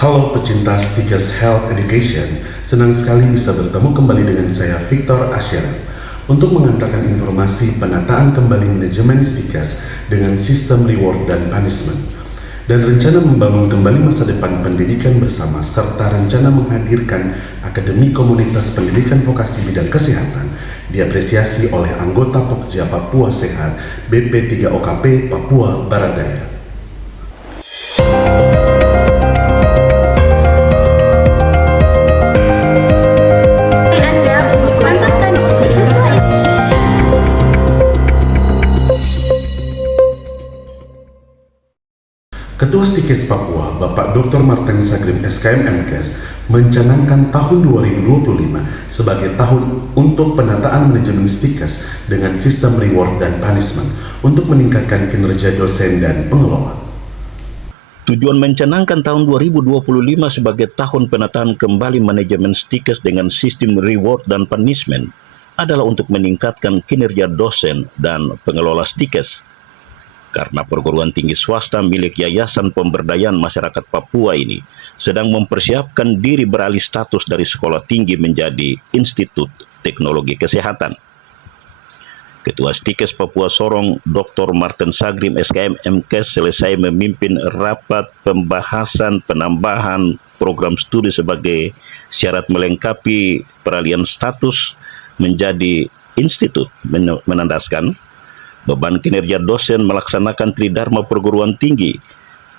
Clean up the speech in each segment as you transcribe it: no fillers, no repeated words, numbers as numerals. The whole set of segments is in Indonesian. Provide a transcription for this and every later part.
Halo pecinta Stikes Health Education, senang sekali bisa bertemu kembali dengan saya Victor Asyarif untuk mengantarkan informasi penataan kembali manajemen Stikes dengan sistem reward dan punishment dan rencana membangun kembali masa depan pendidikan bersama serta rencana menghadirkan Akademi Komunitas Pendidikan Vokasi Bidang Kesehatan diapresiasi oleh anggota Pokja Papua Sehat BP3OKP Papua Barat Daya. Ketua Stikes Papua, Bapak Dr. Martin Sagrim SKM MKes, mencanangkan tahun 2025 sebagai tahun untuk penataan manajemen Stikes dengan sistem reward dan punishment untuk meningkatkan kinerja dosen dan pengelola. Tujuan mencanangkan tahun 2025 sebagai tahun penataan kembali manajemen Stikes dengan sistem reward dan punishment adalah untuk meningkatkan kinerja dosen dan pengelola Stikes. Karena perguruan tinggi swasta milik Yayasan Pemberdayaan Masyarakat Papua ini sedang mempersiapkan diri beralih status dari sekolah tinggi menjadi Institut Teknologi Kesehatan. Ketua Stikes Papua Sorong, Dr. Martin Sagrim SKM MKes selesai memimpin rapat pembahasan penambahan program studi sebagai syarat melengkapi peralihan status menjadi institut, menandaskan beban kinerja dosen melaksanakan tridharma perguruan tinggi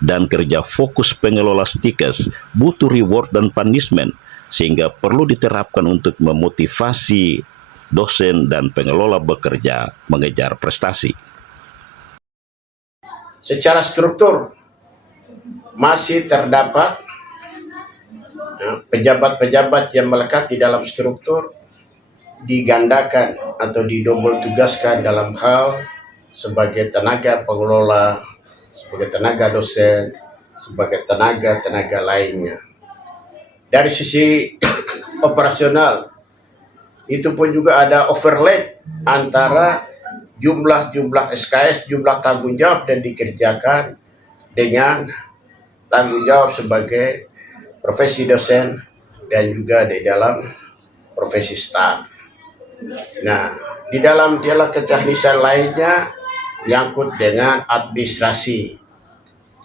dan kerja fokus pengelola Stikes butuh reward dan punishment sehingga perlu diterapkan untuk memotivasi dosen dan pengelola bekerja mengejar prestasi. Secara struktur masih terdapat pejabat-pejabat yang melekat di dalam struktur digandakan atau didobel tugaskan dalam hal sebagai tenaga pengelola, sebagai tenaga dosen, sebagai tenaga lainnya. Dari sisi operasional, itu pun juga ada overlap antara jumlah SKS, jumlah tanggung jawab dan dikerjakan dengan tanggung jawab sebagai profesi dosen dan juga di dalam profesi staf. Nah, di dalam dialog keteknisan lainnya nyangkut dengan administrasi.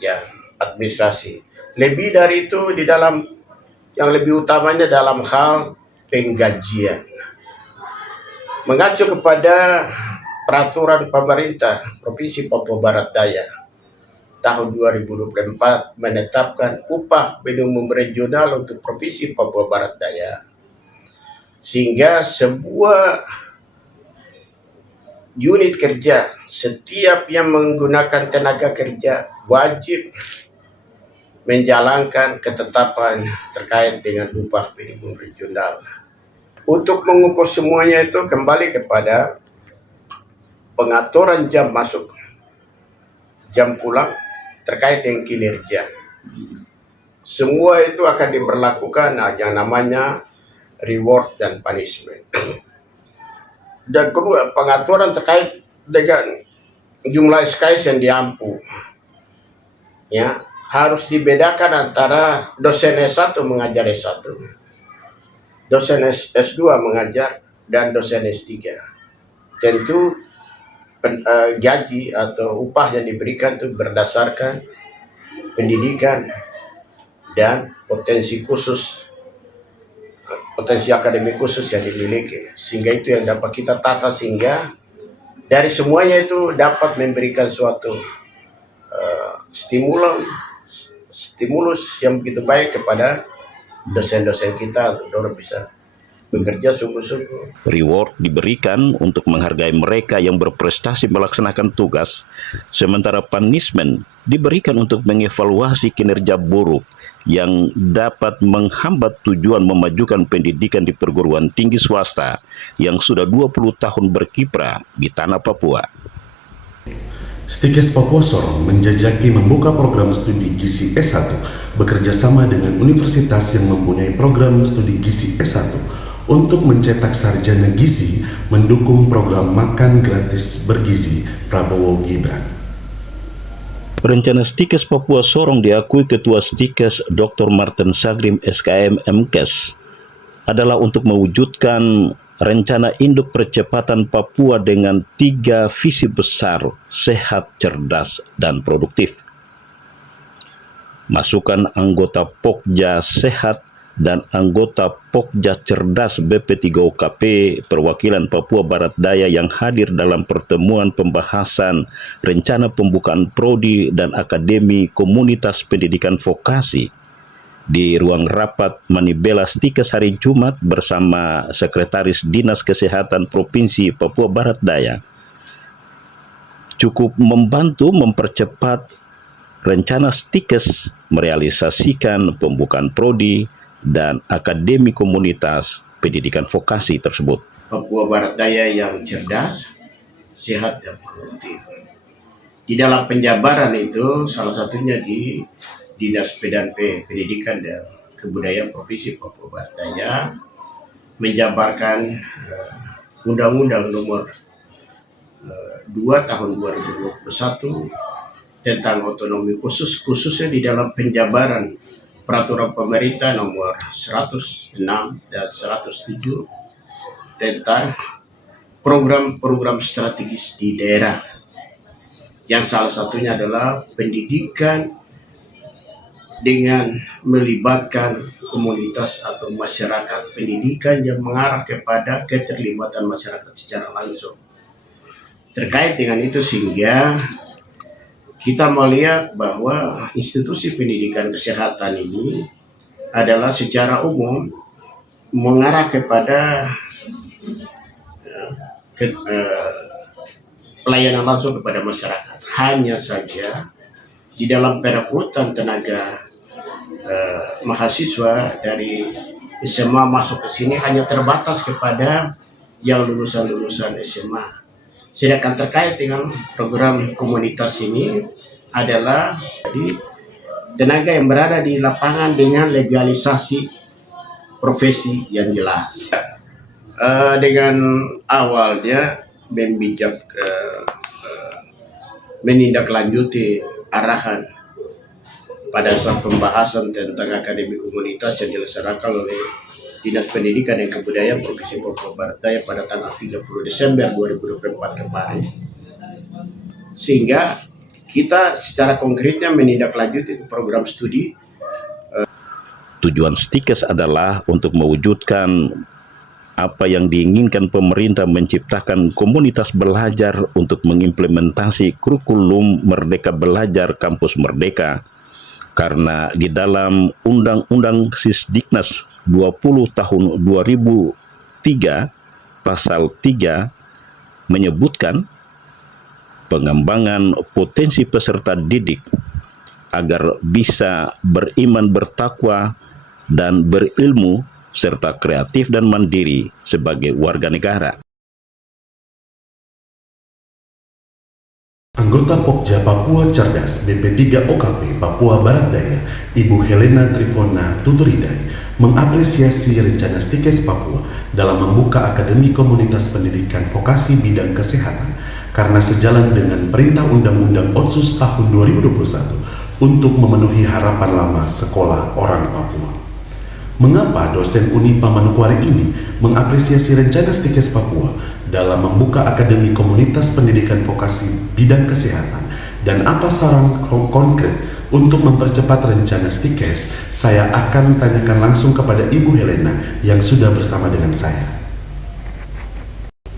Ya, administrasi. Lebih dari itu di dalam yang lebih utamanya dalam hal penggajian. Mengacu kepada peraturan pemerintah Provinsi Papua Barat Daya tahun 2024 menetapkan upah minimum regional untuk Provinsi Papua Barat Daya. Sehingga sebuah unit kerja setiap yang menggunakan tenaga kerja wajib menjalankan ketetapan terkait dengan upah minimum regional. Untuk mengukur semuanya itu kembali kepada pengaturan jam masuk, jam pulang terkait dengan kinerja. Semua itu akan diberlakukan yang namanya reward dan punishment. Dan kedua, pengaturan terkait dengan jumlah SKS yang diampu. Ya, harus dibedakan antara dosen S1 mengajar S1, dosen S2 mengajar, dan dosen S3. Tentu gaji atau upah yang diberikan itu berdasarkan pendidikan dan potensi akademik khusus yang dimiliki, sehingga itu yang dapat kita tata sehingga dari semuanya itu dapat memberikan suatu stimulus yang begitu baik kepada dosen-dosen kita untuk dorong bisa bekerja sungguh-sungguh. Reward diberikan untuk menghargai mereka yang berprestasi melaksanakan tugas, sementara punishment diberikan untuk mengevaluasi kinerja buruk yang dapat menghambat tujuan memajukan pendidikan di perguruan tinggi swasta yang sudah 20 tahun berkiprah di tanah Papua. Stikes Papua Sorong menjajaki membuka program studi gizi S1 bekerja sama dengan universitas yang mempunyai program studi gizi S1 untuk mencetak sarjana gizi mendukung program makan gratis bergizi Prabowo Gibran. Rencana Stikes Papua Sorong diakui Ketua Stikes Dr. Martin Sagrim SKM MKes adalah untuk mewujudkan rencana induk percepatan Papua dengan 3 visi besar: sehat, cerdas, dan produktif. Masukan anggota Pokja Sehat dan anggota Pokja Cerdas BP3OKP perwakilan Papua Barat Daya yang hadir dalam pertemuan pembahasan rencana pembukaan prodi dan akademi komunitas pendidikan vokasi di ruang rapat Manibela Stikes hari Jumat bersama Sekretaris Dinas Kesehatan Provinsi Papua Barat Daya cukup membantu mempercepat rencana Stikes merealisasikan pembukaan prodi dan akademi komunitas pendidikan vokasi tersebut. Papua Barat Daya yang cerdas, sehat, dan produktif. Di dalam penjabaran itu salah satunya di Dinas Pendidikan dan Kebudayaan Provinsi Papua Barat Daya menjabarkan Undang-Undang Nomor 2 Tahun 2021 tentang otonomi khusus, khususnya di dalam penjabaran Peraturan Pemerintah Nomor 106 dan 107 tentang program-program strategis di daerah, yang salah satunya adalah pendidikan dengan melibatkan komunitas atau masyarakat, pendidikan yang mengarah kepada keterlibatan masyarakat secara langsung. Terkait dengan itu sehingga kita melihat bahwa institusi pendidikan kesehatan ini adalah secara umum mengarah kepada pelayanan langsung kepada masyarakat. Hanya saja di dalam perekrutan tenaga mahasiswa dari SMA masuk ke sini hanya terbatas kepada yang lulusan SMA. Sedangkan terkait dengan program komunitas ini adalah tenaga yang berada di lapangan dengan legalisasi profesi yang jelas. Dengan awalnya membijak menindaklanjuti arahan pada saat pembahasan tentang akademi komunitas yang dilaksanakan oleh Dinas Pendidikan dan Kebudayaan Provinsi Papua Barat Daya pada tanggal 30 Desember 2024 kemarin, sehingga kita secara konkretnya menindaklanjuti program studi. Tujuan Stikes adalah untuk mewujudkan apa yang diinginkan pemerintah, menciptakan komunitas belajar untuk mengimplementasi kurikulum Merdeka Belajar Kampus Merdeka. Karena di dalam Undang-Undang Sisdiknas 20 tahun 2003 pasal 3 menyebutkan pengembangan potensi peserta didik agar bisa beriman, bertakwa, dan berilmu serta kreatif dan mandiri sebagai warga negara. Anggota Pokja Papua Cerdas BP3OKP Papua Barat Daya, Ibu Helena Trifona Tuturidai, mengapresiasi rencana Stikes Papua dalam membuka Akademi Komunitas Pendidikan Vokasi Bidang Kesehatan karena sejalan dengan Perintah Undang-Undang Otsus tahun 2021 untuk memenuhi harapan lama sekolah orang Papua. Mengapa dosen Unipa Manokwari ini mengapresiasi rencana Stikes Papua dalam membuka Akademi Komunitas Pendidikan Vokasi Bidang Kesehatan dan apa saran konkret untuk mempercepat rencana Stikes? Saya akan tanyakan langsung kepada Ibu Helena yang sudah bersama dengan saya.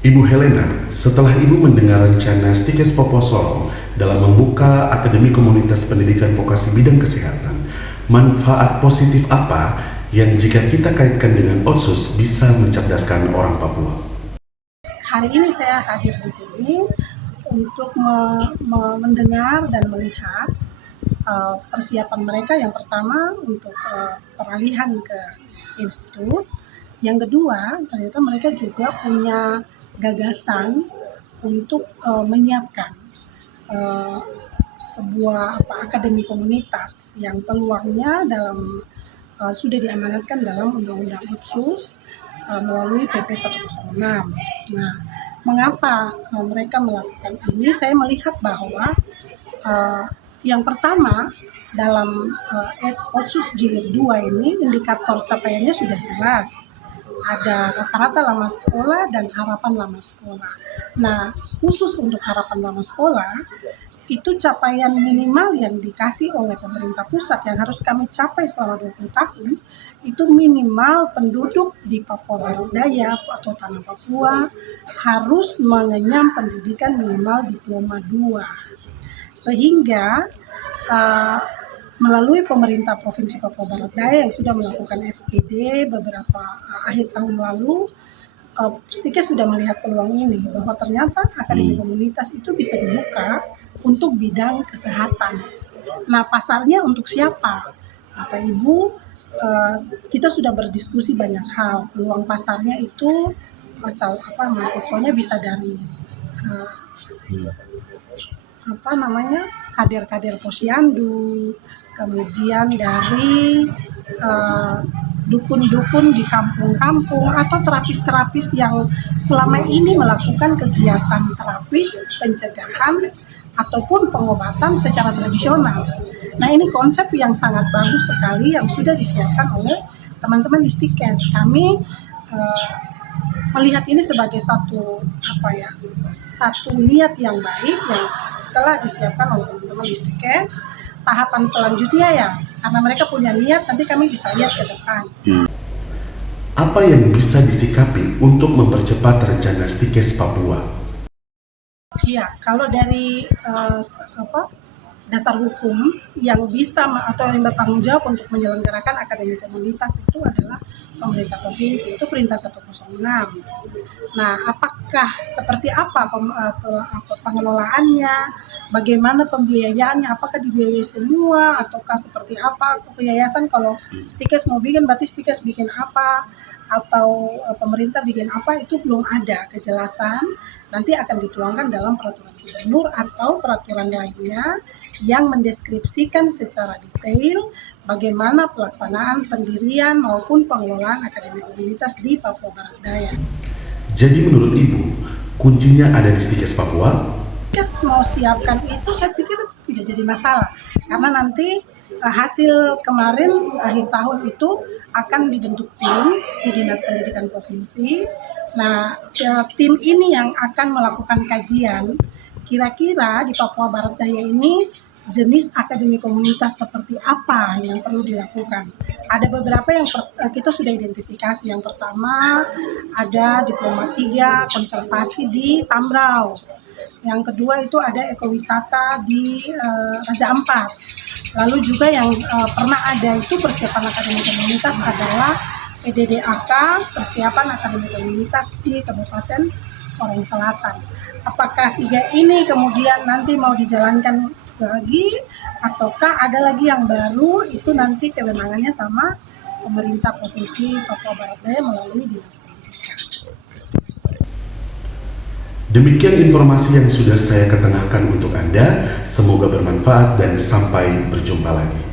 Ibu Helena, setelah Ibu mendengar rencana Stikes Papua Sorong dalam membuka Akademi Komunitas Pendidikan Vokasi Bidang Kesehatan, manfaat positif apa yang jika kita kaitkan dengan Otsus bisa mencerdaskan orang Papua? Hari ini saya hadir di sini untuk mendengar dan melihat persiapan mereka. Yang pertama untuk peralihan ke institut. Yang kedua, ternyata mereka juga punya gagasan untuk menyiapkan sebuah akademi komunitas yang peluangnya sudah diamanatkan dalam Undang-Undang Otsus melalui PP 106. Nah, mengapa mereka melakukan ini? Saya melihat bahwa Yang pertama, dalam Otsus Jilid 2 ini indikator capaiannya sudah jelas. Ada rata-rata lama sekolah dan harapan lama sekolah. Nah, khusus untuk harapan lama sekolah, itu capaian minimal yang dikasih oleh pemerintah pusat yang harus kami capai selama 20 tahun, itu minimal penduduk di Papua Barat Daya atau Tanah Papua harus mengenyam pendidikan minimal diploma 2. Sehingga melalui pemerintah Provinsi Papua Barat Daya yang sudah melakukan FGD beberapa akhir tahun lalu, Stikes sudah melihat peluang ini bahwa ternyata akademi komunitas itu bisa dibuka untuk bidang kesehatan. Nah, pasarnya untuk siapa? Bapak Ibu, kita sudah berdiskusi banyak hal. Peluang pasarnya itu mahasiswanya bisa dari kader-kader posyandu, kemudian dari dukun-dukun di kampung-kampung, atau terapis-terapis yang selama ini melakukan kegiatan terapis, pencegahan, ataupun pengobatan secara tradisional. Nah, ini konsep yang sangat bagus sekali yang sudah disiapkan oleh teman-teman di Stikes. Kami melihat ini sebagai satu niat yang baik yang telah disiapkan oleh teman-teman di Stikes. Tahapan selanjutnya ya, karena mereka punya niat, nanti kami bisa lihat ke depan. Apa yang bisa disikapi untuk mempercepat rencana Stikes Papua? Iya, kalau dari dasar hukum yang bisa atau yang bertanggung jawab untuk menyelenggarakan akademi komunitas itu adalah pemerintah provinsi, itu Perintah 106. Nah, apakah seperti apa pengelolaannya, bagaimana pembiayaannya, apakah dibiayai semua ataukah seperti apa yayasan? Kalau Stikes mau bikin, berarti Stikes bikin apa, atau pemerintah bikin apa, itu belum ada kejelasan. Nanti akan dituangkan dalam peraturan gubernur atau peraturan lainnya yang mendeskripsikan secara detail bagaimana pelaksanaan pendirian maupun pengelolaan akademi komunitas di Papua Barat Daya. Jadi menurut Ibu, kuncinya ada di Stikes Papua? Stikes mau siapkan itu saya pikir tidak jadi masalah, karena nanti hasil kemarin akhir tahun itu akan dibentuk tim di Dinas Pendidikan Provinsi. Nah, tim ini yang akan melakukan kajian kira-kira di Papua Barat Daya ini jenis akademi komunitas seperti apa yang perlu dilakukan. Ada beberapa yang kita sudah identifikasi. Yang pertama ada Diploma 3 konservasi di Tambrau. Yang kedua itu ada ekowisata di Raja Ampat. Lalu juga yang pernah ada itu persiapan akademi komunitas adalah PDDAK, persiapan akademi komunitas di Kabupaten Sorong Selatan. Apakah 3 ini kemudian nanti mau dijalankan lagi, ataukah ada lagi yang baru, itu nanti kewenangannya sama pemerintah Provinsi Papua Barat Daya melalui Dinas Pendidikan. Demikian informasi yang sudah saya ketengahkan untuk Anda. Semoga bermanfaat dan sampai berjumpa lagi.